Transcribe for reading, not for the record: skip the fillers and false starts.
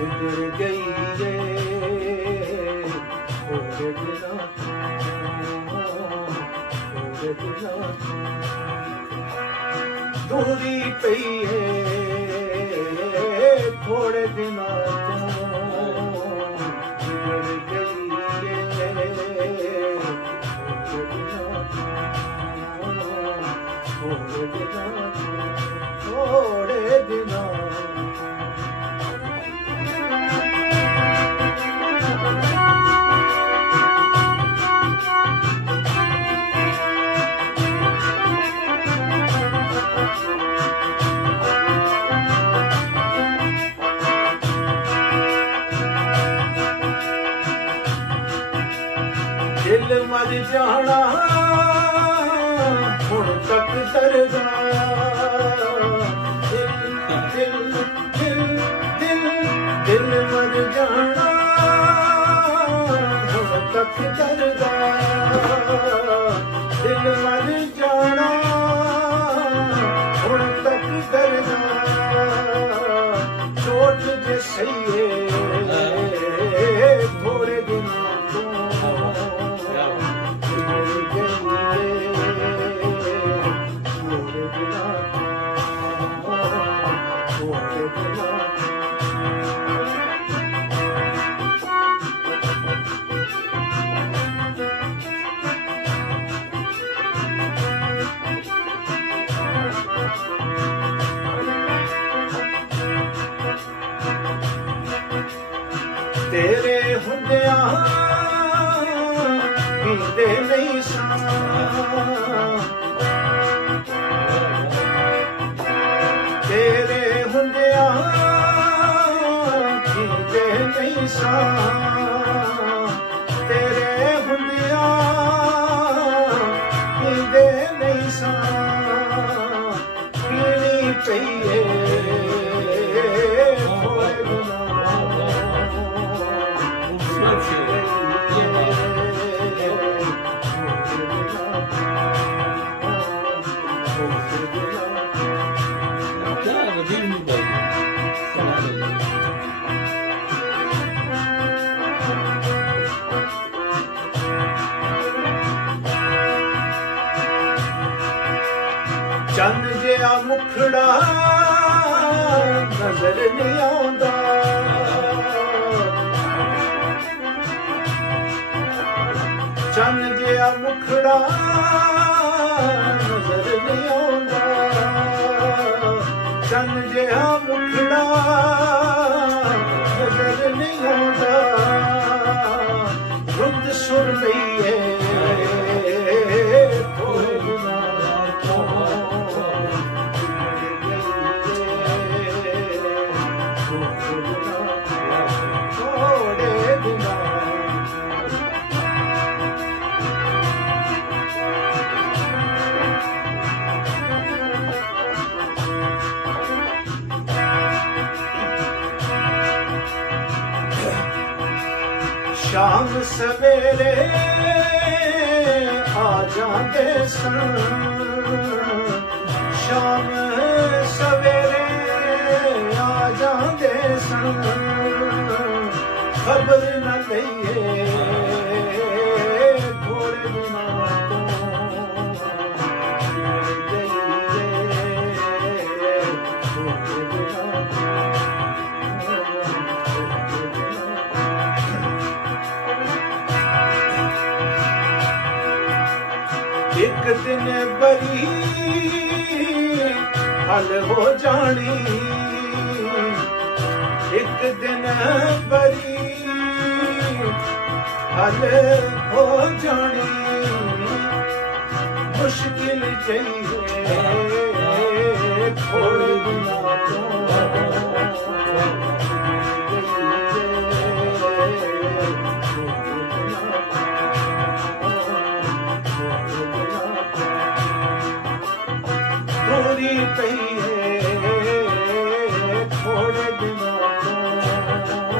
ਗੁਜ਼ਰ ਗਈ ਏ ਥੋੜੇ ਦਿਨਾਂ ਥੋੜੇ ਦਿਨਾਂ ਦੂਰੀ ਪਈ ਏ ਥੋੜੇ ਦਿਨਾਂ ਤੋਂ ਗੁਜ਼ਰ ਗਈ ਏ ਥੋੜੇ ਦਿਨਾਂ ਥੋੜੇ ਦਿਨਾਂ ਦਿਲ ਮਰ ਜਾਣਾ ਹੁਣ ਤੱਕ ਡਰਦਾ ਦਿਲ ਮਰ ਜਾਣਾ ਹੁਣ ਤੱਕ ਡਰਦਾ ਦਿਲ ਮਰ ਜਾਣਾ ਹੁਣ ਤੱਕ ਡਰਦਾ ਚੋਟ ਜੇ ਸਹੀਏ ਥੋੜੇ ਦਿਨਾਂ ਤੇਰੇ ਹੁੰਦਿਆਂ ਪੀਂਦੇ ਨਹੀਂ ਸਾਂ ਤੇਰੇ ਹੁੰਦਿਆਂ ਪੀਂਦੇ ਨਹੀਂ ਸਾਂ ਤੇਰੇ ਹੁੰਦਿਆਂ ਪੀਂਦੇ ਨਹੀਂ ਸਾਂ ਪੀਣੀ ਪਈਏ ਚੰਨ ਜਿਹਾ ਮੁਖੜਾ ਨਜ਼ਰ ਨਹੀਂ ਆਉਂਦਾ ਚੰਨ ਜਿਹਾ ਮੁਖੜਾ ਨਜ਼ਰ ਨਹੀਂ ਆਉਂਦਾ ਚੰਨ ਜਿਹਾ ਮੁਖੜਾ ਨਜ਼ਰ ਨਹੀਂ ਆਉਂਦਾ ਰੁੱਤ ਸੁਰ ਲਈਏ ਸ਼ਾਮ ਸਵੇਰੇ ਆ ਜਾਂਦੇ ਸਨ ਸ਼ਾਮ ਸਵੇਰੇ ਆ ਜਾਂਦੇ ਸਨ ਖਬਰ ਨਾ ਲਈਏ ਥੋੜੇ ਦਿਨਾਂ ਇੱਕ ਦਿਨ ਬਰੀ ਹੱਲ ਹੋ ਜਾਣੀ ਇੱਕ ਦਿਨ ਬਰੀ ਹੱਲ ਹੋ ਜਾਣੀ ਮੁਸ਼ਕਿਲ ਚਾਹੀਏ ਥੋੜੇ ਦਿਨਾਂ ਤੋਂ ਪੂਰੀ ਪਈਏ ਥੋੜੇ ਦਿਨਾਂ ਤੋਂ